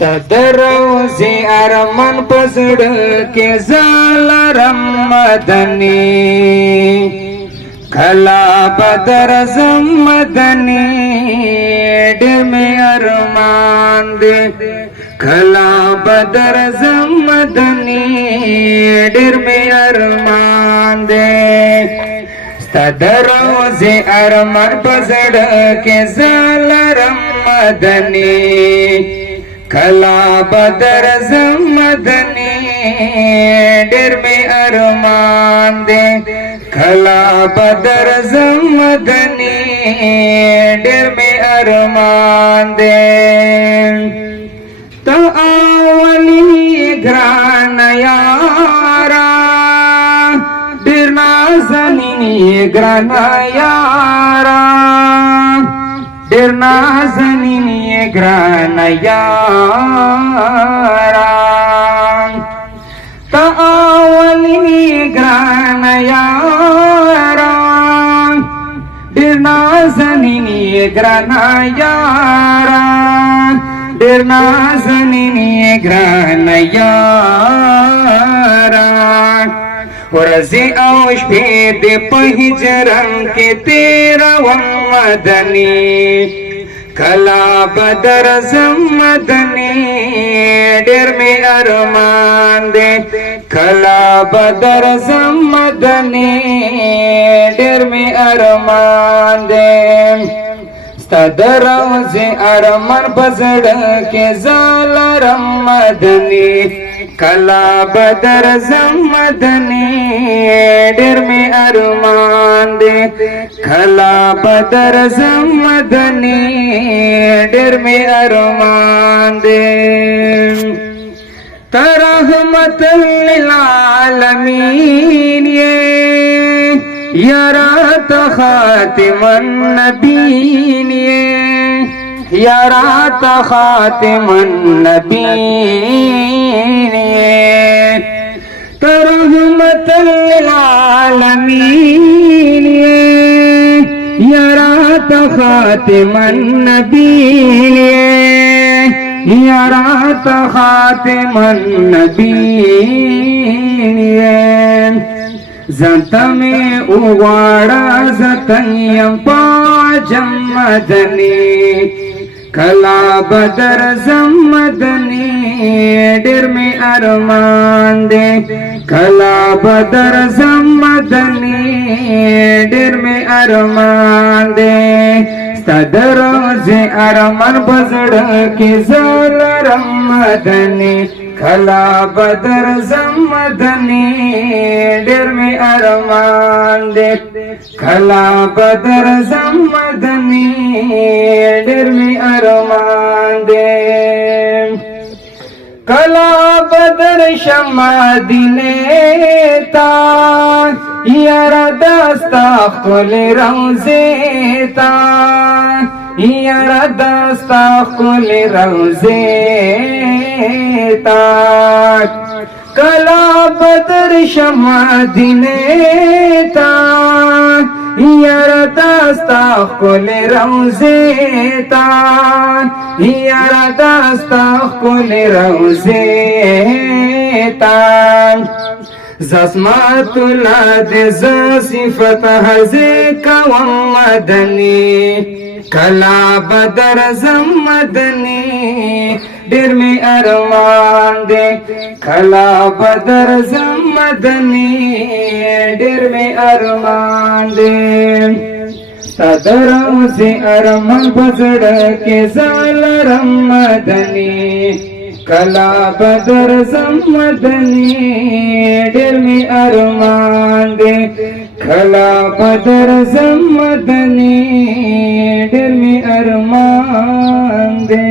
तदरोज़े अरमान पसड़ के ज़ालरम मदनी खला बदर मदनी डेर में अरमान दे खला बदर मदनी डेर में अरमान दे तदरोज़े अरमान पसड़ के ज़ालरम मदनी खला बदर मदनी डेर में अरमान दे खला बदर मदनी डेर में अरमान दे तो आवली ग्रान यारा डेर नाज़नीन ग्रान यारा डेर नाज़नीन ग्रान यारा तावली ग्रान यारा डेर नाज़नीन ग्रान यारा डेर नाज़नीन ग्रान यारा रज़े औश भेद पहिजरं के तेरा मदनी खला बदर मदनी डेर में अरमान दे खला बदर मदनी डेर में अरमान दे तदरोज़े अरमान पसड़ के ज़ालरम मदनी खला बदर मदनी डेर में अरमान दे खला बदर मदनी डेर में अरमान दे तरहमत लिल आलमीन यारात खातिमन नबीन यारात खातिमन नबीन तरहमतल लिल आलमीन यारात खातिमन नबीन यारात खातिमन नबीन ज़ंता में उवाड़ा ज़तयं पाजम मदनी खला बदर मदनी डेर में अरमान दे खला बदर मदनी डेर में अरमान दे तदरोज़े अरमान पसड़ के ज़ालरम मदनी खला बदर मदनी डेर में अरमान दे खला बदर मदनी डेर में अरमान दे खला बदर शमा दिनेता यारा दस्ता खुल रोज़ेता यारा दस्ता खुल रोज़ेता खला बदर शमा दिनेता यारा दस्ता खुल रोज़ेता यारा दस्ता खुल रोज़ेता ज़स्मातुल्ला दे ज़सिफ़त हज़े कवम मदनी खला बदर मदनी डेर में अरमान दे खला बदर मदनी डेर में अरमान दे तदरोज़े अरमान पसड़ के ज़ालरम मदनी खला बदर मदनी डेर में अरमान दे खला बदर मदनी डेर में अरमान दे।